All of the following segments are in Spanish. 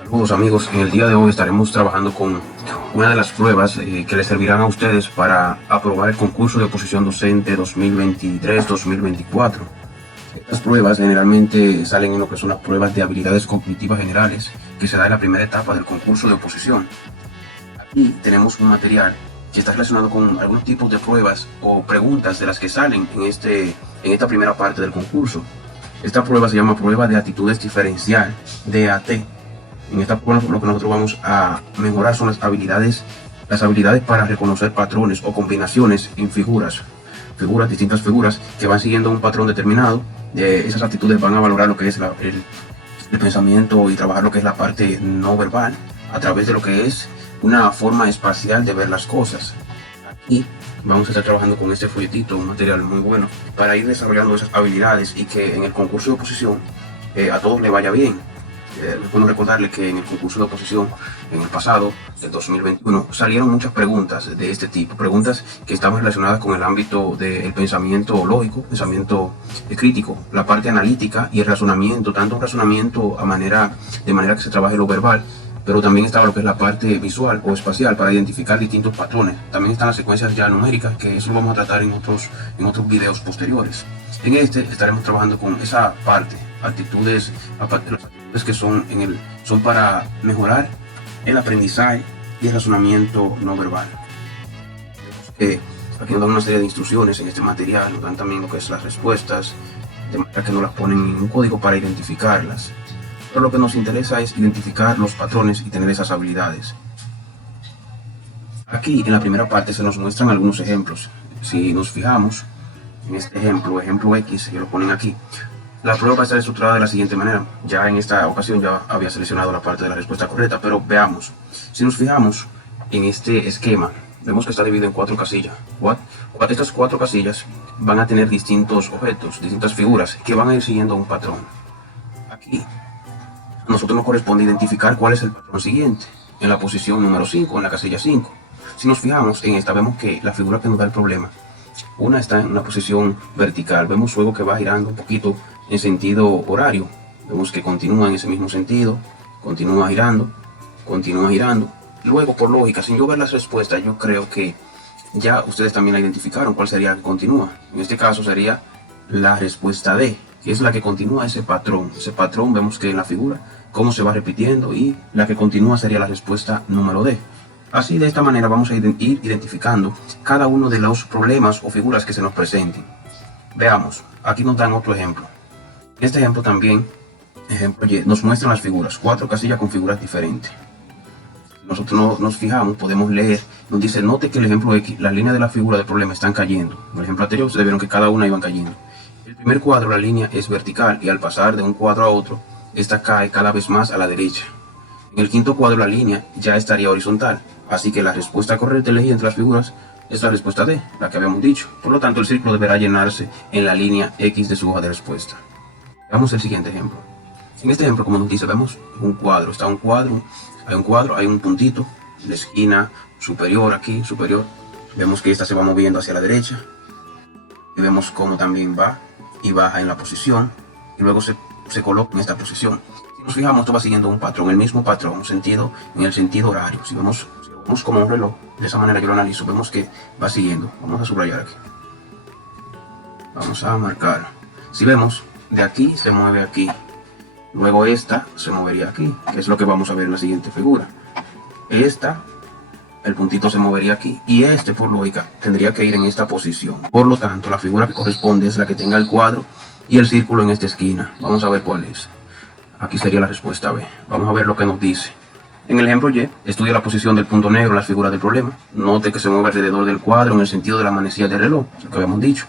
Saludos amigos, en el día de hoy estaremos trabajando con una de las pruebas que les servirán a ustedes para aprobar el concurso de oposición docente 2023-2024. Estas pruebas generalmente salen en lo que son las pruebas de habilidades cognitivas generales que se da en la primera etapa del concurso de oposición. Aquí tenemos un material que está relacionado con algunos tipos de pruebas o preguntas de las que salen en esta primera parte del concurso. Esta prueba se llama prueba de actitudes diferencial, DAT. En esta prueba lo que nosotros vamos a mejorar son las habilidades para reconocer patrones o combinaciones en distintas figuras que van siguiendo un patrón determinado. Esas actitudes van a valorar lo que es el pensamiento y trabajar lo que es la parte no verbal a través de lo que es una forma espacial de ver las cosas. Aquí vamos a estar trabajando con este folletito, un material muy bueno para ir desarrollando esas habilidades y que en el concurso de oposición a todos le vaya bien. Bueno, recordarle que en el concurso de oposición en el pasado, del 2021, salieron muchas preguntas de este tipo, preguntas que estaban relacionadas con el ámbito del pensamiento lógico, pensamiento crítico, la parte analítica y el razonamiento, tanto un razonamiento de manera que se trabaje lo verbal, pero también estaba lo que es la parte visual o espacial para identificar distintos patrones. También están las secuencias ya numéricas, que eso lo vamos a tratar en otros videos posteriores. En este estaremos trabajando con esa parte, actitudes que son para mejorar el aprendizaje y el razonamiento no verbal. Aquí nos dan una serie de instrucciones en este material, nos dan también lo que es las respuestas, de manera que nos las ponen en un código para identificarlas. Pero lo que nos interesa es identificar los patrones y tener esas habilidades. Aquí en la primera parte se nos muestran algunos ejemplos. Si nos fijamos en este ejemplo X, que lo ponen aquí, la prueba va a estar estructurada de la siguiente manera. Ya en esta ocasión ya había seleccionado la parte de la respuesta correcta, pero veamos. Si nos fijamos en este esquema, vemos que está dividido en 4 casillas. Estas 4 casillas van a tener distintos objetos, distintas figuras que van a ir siguiendo un patrón. Aquí a nosotros nos corresponde identificar cuál es el patrón siguiente, en la posición número 5, en la casilla 5. Si nos fijamos en esta, vemos que la figura que nos da el problema, una está en una posición vertical, vemos luego que va girando un poquito en sentido horario, vemos que continúa en ese mismo sentido, continúa girando, luego por lógica, sin yo ver las respuestas, yo creo que ya ustedes también la identificaron cuál sería la que continúa. En este caso sería la respuesta D, que es la que continúa ese patrón vemos que en la figura cómo se va repitiendo, y la que continúa sería la respuesta número D. Así, de esta manera vamos a ir identificando cada uno de los problemas o figuras que se nos presenten. Veamos, aquí nos dan otro ejemplo. En este ejemplo también, ejemplo Y, nos muestran las figuras, 4 casillas con figuras diferentes. Nosotros nos fijamos, podemos leer, nos dice: note que el ejemplo X, las líneas de la figura del problema están cayendo. En el ejemplo anterior ustedes vieron que cada una iban cayendo. El primer cuadro, la línea es vertical, y al pasar de un cuadro a otro, esta cae cada vez más a la derecha. En el quinto cuadro la línea ya estaría horizontal, así que la respuesta correcta elegida entre las figuras es la respuesta D, la que habíamos dicho. Por lo tanto, el círculo deberá llenarse en la línea X de su hoja de respuesta. Veamos el siguiente ejemplo. En este ejemplo, como nos dice, vemos un cuadro, hay un puntito, la esquina superior aquí, vemos que esta se va moviendo hacia la derecha, y vemos cómo también va y baja en la posición, y luego se coloca en esta posición. Si nos fijamos, esto va siguiendo un patrón, el mismo patrón, en el sentido horario. Si vemos como un reloj, de esa manera yo lo analizo, vemos que va siguiendo. Vamos a subrayar aquí, vamos a marcar. Si vemos, de aquí se mueve aquí, luego esta se movería aquí, que es lo que vamos a ver en la siguiente figura. El puntito se movería aquí, y por lógica, tendría que ir en esta posición. Por lo tanto, la figura que corresponde es la que tenga el cuadro y el círculo en esta esquina. Vamos a ver cuál es. Aquí sería la respuesta B. Vamos a ver lo que nos dice. En el ejemplo Y, estudia la posición del punto negro en las figuras del problema. Note que se mueve alrededor del cuadro en el sentido de la manecilla del reloj, lo que habíamos dicho.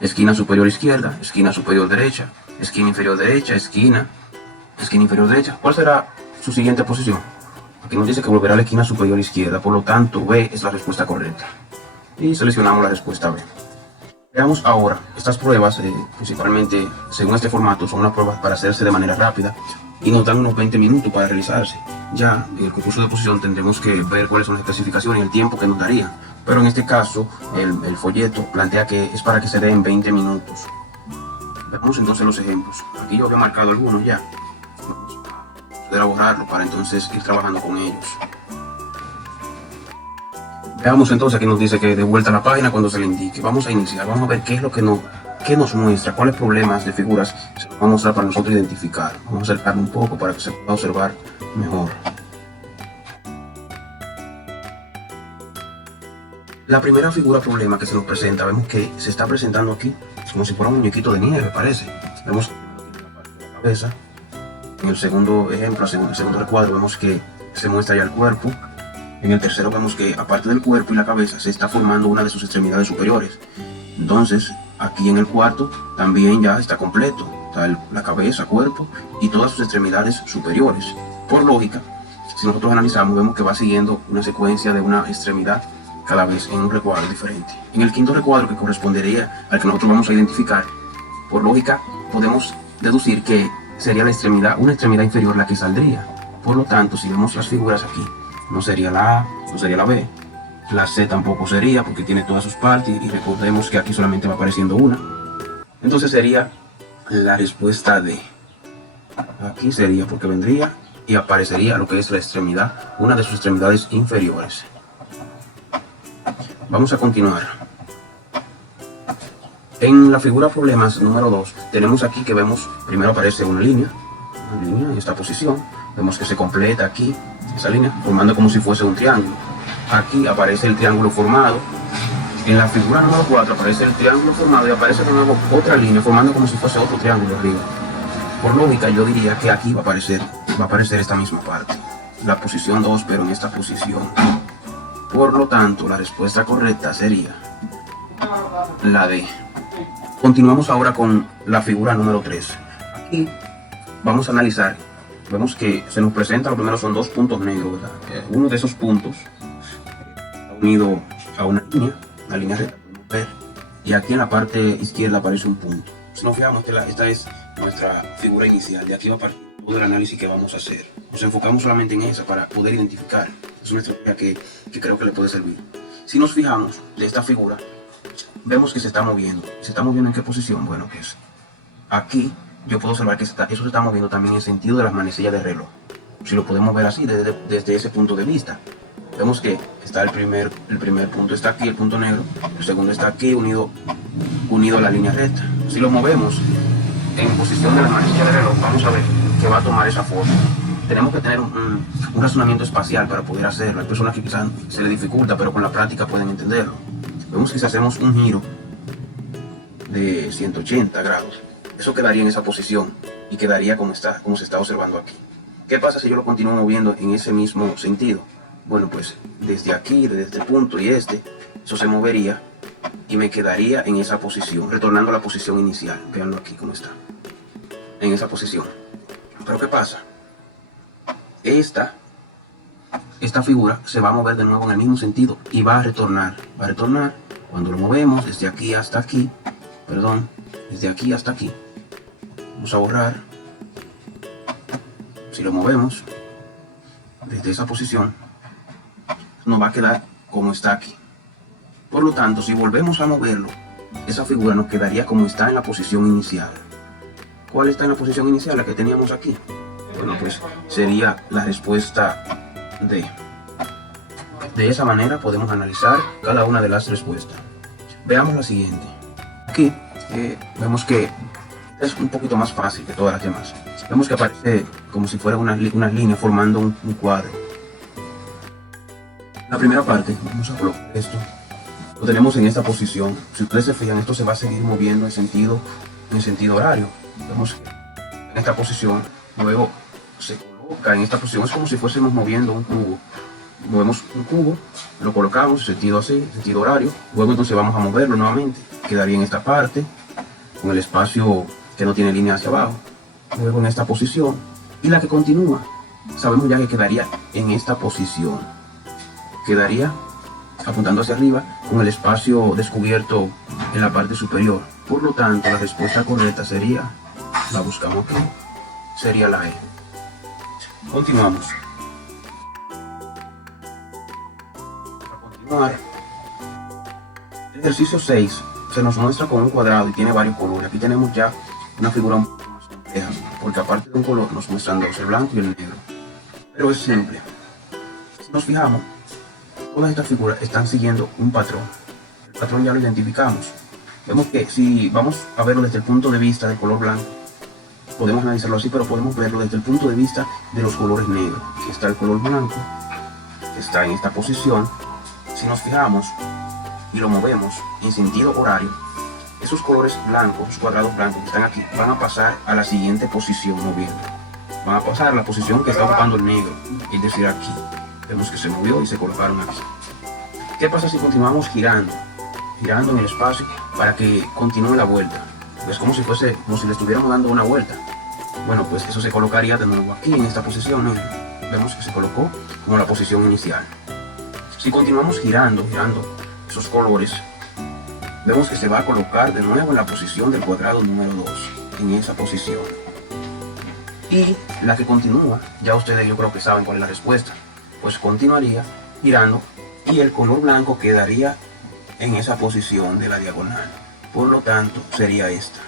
Esquina superior izquierda, esquina superior derecha, esquina inferior derecha, esquina inferior derecha. ¿Cuál será su siguiente posición? Aquí nos dice que volverá a la esquina superior izquierda, por lo tanto B es la respuesta correcta. Y seleccionamos la respuesta B. Veamos ahora, estas pruebas, principalmente según este formato, son unas pruebas para hacerse de manera rápida y nos dan unos 20 minutos para realizarse. Ya en el concurso de oposición tendremos que ver cuáles son las especificaciones y el tiempo que nos darían, pero en este caso el folleto plantea que es para que se dé en 20 minutos. Veamos entonces los ejemplos. Aquí yo había marcado algunos ya. poder borrarlo para entonces ir trabajando con ellos. Veamos entonces, aquí nos dice que de vuelta a la página cuando se le indique. Vamos a iniciar, vamos a ver qué es lo que nos muestra, cuáles problemas de figuras se nos va a mostrar para nosotros identificar. Vamos a acercarlo un poco para que se pueda observar mejor. La primera figura problema que se nos presenta, vemos que se está presentando aquí como si fuera un muñequito de nieve, parece. Vemos la cabeza. En el segundo ejemplo, en el segundo recuadro, vemos que se muestra ya el cuerpo. En el tercero vemos que aparte del cuerpo y la cabeza se está formando una de sus extremidades superiores. Entonces, aquí en el cuarto también ya está completo. Está la cabeza, cuerpo y todas sus extremidades superiores. Por lógica, si nosotros analizamos, vemos que va siguiendo una secuencia de una extremidad cada vez en un recuadro diferente. En el quinto recuadro, que correspondería al que nosotros vamos a identificar, por lógica podemos deducir que sería una extremidad inferior la que saldría. Por lo tanto, si vemos las figuras aquí, no sería la A, no sería la B, la C tampoco sería porque tiene todas sus partes y recordemos que aquí solamente va apareciendo una. Entonces sería la respuesta D. Aquí sería porque vendría y aparecería lo que es la extremidad, una de sus extremidades inferiores. Vamos a continuar. En la figura problemas número 2 tenemos aquí que vemos, primero aparece una línea en esta posición. Vemos que se completa aquí esa línea formando como si fuese un triángulo. Aquí aparece el triángulo formado. En la figura número 4 aparece el triángulo formado y aparece de nuevo otra línea formando como si fuese otro triángulo arriba. Por lógica yo diría que aquí va a aparecer esta misma parte, la posición 2, pero en esta posición. Por lo tanto, la respuesta correcta sería la D. Continuamos ahora con la figura número 3. Aquí vamos a analizar. Vemos que se nos presenta, lo primero son dos puntos negros, ¿verdad? Uno de esos puntos está unido a una línea recta, podemos ver, y aquí en la parte izquierda aparece un punto. Si nos fijamos, esta es nuestra figura inicial, de aquí va a partir todo el análisis que vamos a hacer. Nos enfocamos solamente en esa para poder identificar. Es una estrategia que creo que le puede servir. Si nos fijamos de esta figura, vemos que se está moviendo. ¿Se está moviendo en qué posición? Bueno, pues aquí yo puedo observar que eso se está moviendo también en sentido de las manecillas de reloj. Si lo podemos ver así, desde ese punto de vista. Vemos que está el primer punto está aquí, el punto negro. El segundo está aquí, unido a la línea recta. Si lo movemos en posición de las manecillas de reloj, vamos a ver que va a tomar esa forma. Tenemos que tener un razonamiento espacial para poder hacerlo. Hay personas que quizás se les dificulta, pero con la práctica pueden entenderlo. Vemos que si hacemos un giro de 180 grados, eso quedaría en esa posición y quedaría como se está observando aquí. ¿Qué pasa si yo lo continúo moviendo en ese mismo sentido? Bueno, pues desde aquí, desde este punto y eso se movería y me quedaría en esa posición, retornando a la posición inicial. Veanlo aquí cómo está, en esa posición. Pero ¿qué pasa? Esta figura se va a mover de nuevo en el mismo sentido y va a retornar cuando lo movemos desde aquí hasta aquí, desde aquí hasta aquí. Vamos a borrar. Si lo movemos desde esa posición, nos va a quedar como está aquí. Por lo tanto, si volvemos a moverlo, esa figura nos quedaría como está en la posición inicial. ¿Cuál está en la posición inicial? La que teníamos aquí. Bueno, pues sería la respuesta D. De esa manera podemos analizar cada una de las respuestas. Veamos la siguiente. Aquí vemos que es un poquito más fácil que todas las demás. Vemos que aparece como si fuera unas líneas formando un cuadro. La primera parte, vamos a colocar esto, lo tenemos en esta posición. Si ustedes se fijan, esto se va a seguir moviendo en sentido horario. Vemos que en esta posición, luego se coloca en esta posición, es como si fuésemos moviendo un cubo. Movemos un cubo, lo colocamos en sentido así, en sentido horario, luego entonces vamos a moverlo nuevamente, quedaría en esta parte, con el espacio que no tiene línea hacia abajo, luego en esta posición, y la que continúa, sabemos ya que quedaría en esta posición, quedaría apuntando hacia arriba, con el espacio descubierto en la parte superior. Por lo tanto, la respuesta correcta sería, la buscamos aquí, sería la E. Continuamos. El ejercicio 6 se nos muestra con un cuadrado y tiene varios colores. Aquí tenemos ya una figura un poco más compleja. compleja, porque aparte de un color nos muestran dos, el blanco y el negro. Pero es simple. Si nos fijamos, todas estas figuras están siguiendo un patrón. El patrón ya lo identificamos. Vemos que si vamos a verlo desde el punto de vista del color blanco, podemos analizarlo así, pero podemos verlo desde el punto de vista de los colores negros. Aquí está el color blanco, que está en esta posición. Si nos fijamos y lo movemos en sentido horario, esos colores blancos, los cuadrados blancos que están aquí, van a pasar a la siguiente posición moviendo. Van a pasar a la posición que está ocupando el negro, es decir, aquí. Vemos que se movió y se colocaron aquí. ¿Qué pasa si continuamos girando en el espacio para que continúe la vuelta? Es como si le estuviéramos dando una vuelta. Bueno, pues eso se colocaría de nuevo aquí en esta posición, ¿no? Vemos que se colocó como la posición inicial. Si continuamos girando esos colores, vemos que se va a colocar de nuevo en la posición del cuadrado número 2, en esa posición. Y la que continúa, ya ustedes yo creo que saben cuál es la respuesta, pues continuaría girando y el color blanco quedaría en esa posición de la diagonal. Por lo tanto, sería esta.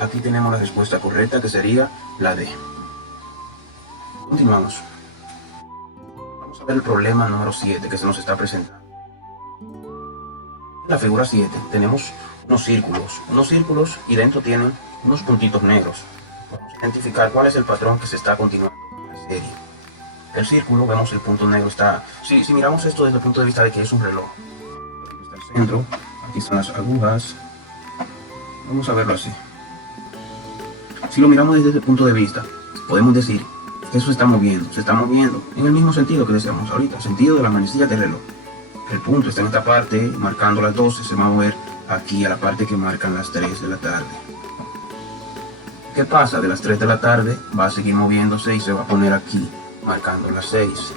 Aquí tenemos la respuesta correcta, que sería la D. Continuamos. Vamos a ver el problema número 7 que se nos está presentando. En la figura 7 tenemos unos círculos y dentro tienen unos puntitos negros. Vamos a identificar cuál es el patrón que se está continuando en la serie. El círculo, vemos el punto negro está... Si miramos esto desde el punto de vista de que es un reloj, está el centro, aquí están las agujas. Vamos a verlo así. Si lo miramos desde ese punto de vista, podemos decir que eso se está moviendo en el mismo sentido que decíamos ahorita, el sentido de la manecilla del reloj. El punto está en esta parte, marcando las 12, se va a mover aquí a la parte que marcan las 3 de la tarde. ¿Qué pasa? De las 3 de la tarde va a seguir moviéndose y se va a poner aquí, marcando las 6.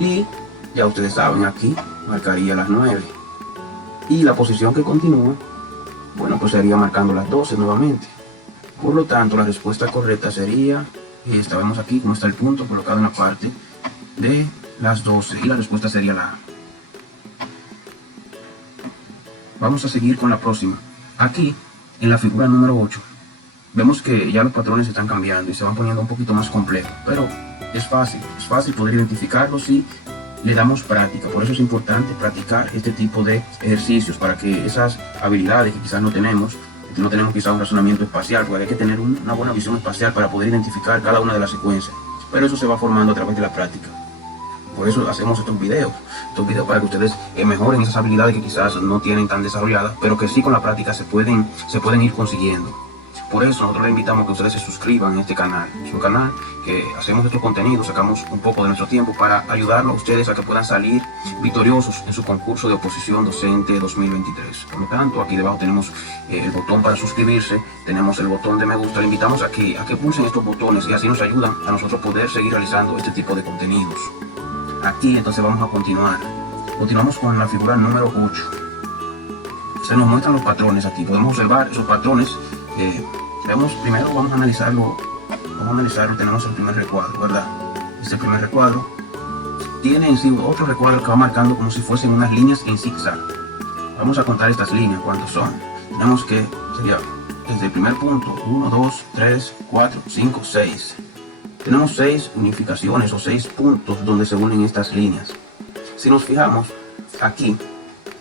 Y ya ustedes saben, aquí marcaría las 9. Y la posición que continúa, bueno, pues sería marcando las 12 nuevamente. Por lo tanto, la respuesta correcta sería esta. Vemos aquí cómo está el punto colocado en la parte de las 12 y la respuesta sería la A. Vamos a seguir con la próxima. Aquí, en la figura número 8, vemos que ya los patrones están cambiando y se van poniendo un poquito más complejos, pero es fácil poder identificarlos si le damos práctica. Por eso es importante practicar este tipo de ejercicios, para que esas habilidades que quizás no tenemos quizás un razonamiento espacial, porque hay que tener una buena visión espacial para poder identificar cada una de las secuencias, pero eso se va formando a través de la práctica. Por eso hacemos estos videos para que ustedes mejoren esas habilidades que quizás no tienen tan desarrolladas, pero que sí con la práctica se pueden ir consiguiendo. Por eso nosotros les invitamos a que ustedes se suscriban a este canal. Es un canal que hacemos estos contenidos, sacamos un poco de nuestro tiempo para ayudarlos a ustedes a que puedan salir victoriosos en su concurso de oposición docente 2023. Por lo tanto, aquí debajo tenemos el botón para suscribirse, tenemos el botón de me gusta. Le invitamos a que pulsen estos botones y así nos ayudan a nosotros poder seguir realizando este tipo de contenidos. Aquí entonces vamos a continuar. Continuamos con la figura número 8. Se nos muestran los patrones aquí. Podemos observar esos patrones. Primero vamos a analizarlo, tenemos el primer recuadro, ¿verdad? Este primer recuadro tiene en sí otro recuadro que va marcando como si fuesen unas líneas en zigzag. Vamos a contar estas líneas, ¿cuántos son? Tenemos que, sería desde el primer punto, 1, 2, 3, 4, 5, 6. Tenemos 6 unificaciones o 6 puntos donde se unen estas líneas. Si nos fijamos, aquí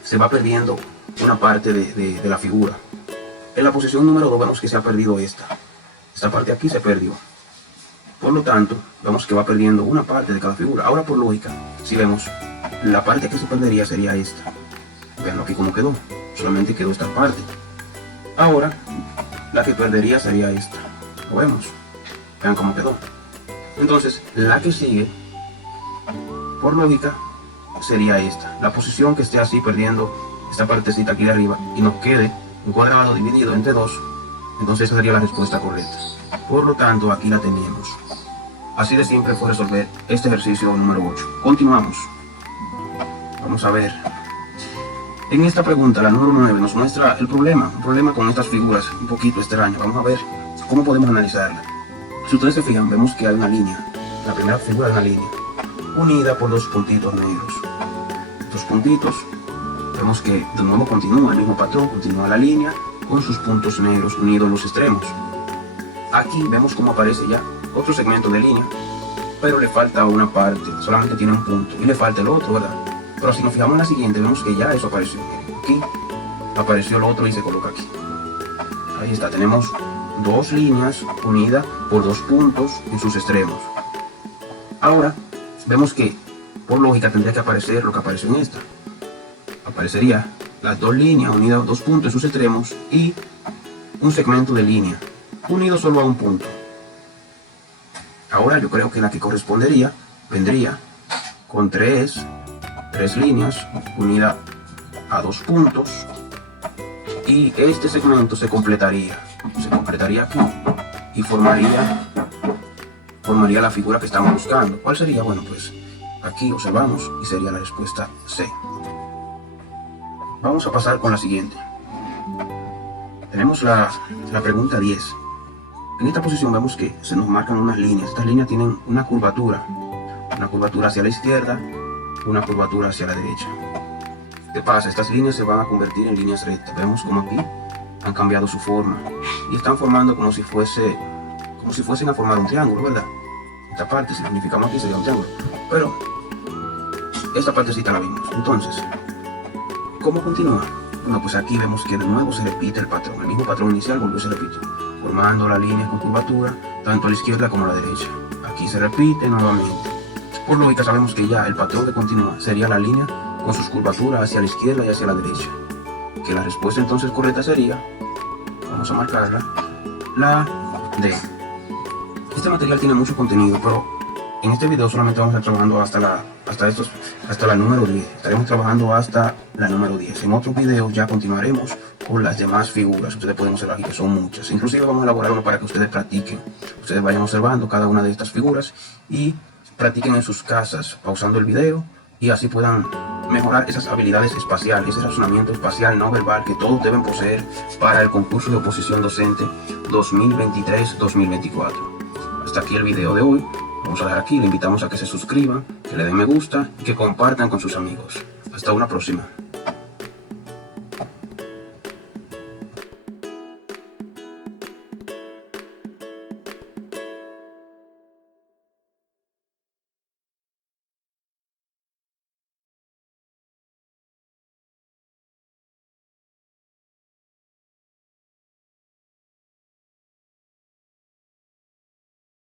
se va perdiendo una parte de la figura. En la posición número 2 vemos que se ha perdido esta parte aquí se perdió. Por lo tanto, vemos que va perdiendo una parte de cada figura. Ahora, por lógica, si vemos, la parte que se perdería sería esta. Vean aquí cómo quedó, solamente quedó esta parte. Ahora, la que perdería sería esta. Lo vemos, vean cómo quedó. Entonces, la que sigue, por lógica, sería esta. La posición que esté así perdiendo esta partecita aquí de arriba y nos quede un cuadrado dividido entre 2, entonces esa sería la respuesta correcta. Por lo tanto, aquí la tenemos. Así de simple fue resolver este ejercicio número 8. Continuamos. Vamos a ver. En esta pregunta, la número 9, nos muestra un problema con estas figuras un poquito extraño. Vamos a ver cómo podemos analizarla. Si ustedes se fijan, vemos que hay una línea. La primera figura es una línea unida por 2 puntitos negros. Estos puntitos, vemos que de nuevo continúa el mismo patrón, continúa la línea con sus puntos negros unidos en los extremos. Aquí vemos cómo aparece ya otro segmento de línea, pero le falta una parte, solamente tiene un punto y le falta el otro, ¿verdad? Pero si nos fijamos en la siguiente, vemos que ya eso apareció. Aquí apareció el otro y se coloca aquí. Ahí está, tenemos dos líneas unidas por dos puntos en sus extremos. Ahora vemos que por lógica tendría que aparecer lo que apareció en esta. Aparecería las dos líneas unidas a dos puntos en sus extremos y un segmento de línea unido solo a un punto. Ahora yo creo que la que correspondería vendría con tres líneas unidas a dos puntos y este segmento se completaría aquí y formaría la figura que estamos buscando. ¿Cuál sería? Bueno, pues aquí observamos y sería la respuesta C. Vamos a pasar con la siguiente. Tenemos la pregunta 10. En esta posición vemos que se nos marcan unas líneas. Estas líneas tienen una curvatura hacia la izquierda, una curvatura hacia la derecha. ¿Qué pasa? Estas líneas se van a convertir en líneas rectas. Vemos como aquí han cambiado su forma y están formando como si fuesen a formar un triángulo, ¿verdad? Esta parte, si significamos aquí, sería un triángulo, pero esta partecita la vimos. Entonces, ¿cómo continúa? Bueno, pues aquí vemos que de nuevo se repite el patrón. El mismo patrón inicial volvió, se repite, formando la línea con curvatura tanto a la izquierda como a la derecha. Aquí se repite nuevamente. Por lógica sabemos que ya el patrón que continúa sería la línea con sus curvaturas hacia la izquierda y hacia la derecha. Que la respuesta entonces correcta sería, vamos a marcarla, la D. Este material tiene mucho contenido, pero en este video solamente vamos a estar trabajando hasta la número 10. Estaremos trabajando hasta la número 10. En otros videos ya continuaremos con las demás figuras. Ustedes pueden observar aquí que son muchas. Inclusive vamos a elaborar uno para que ustedes practiquen. Ustedes vayan observando cada una de estas figuras y practiquen en sus casas, pausando el video, y así puedan mejorar esas habilidades espaciales, ese razonamiento espacial no verbal que todos deben poseer para el concurso de oposición docente 2023-2024. Hasta aquí el video de hoy. Vamos a dejar aquí, le invitamos a que se suscriban, que le den me gusta y que compartan con sus amigos. Hasta una próxima.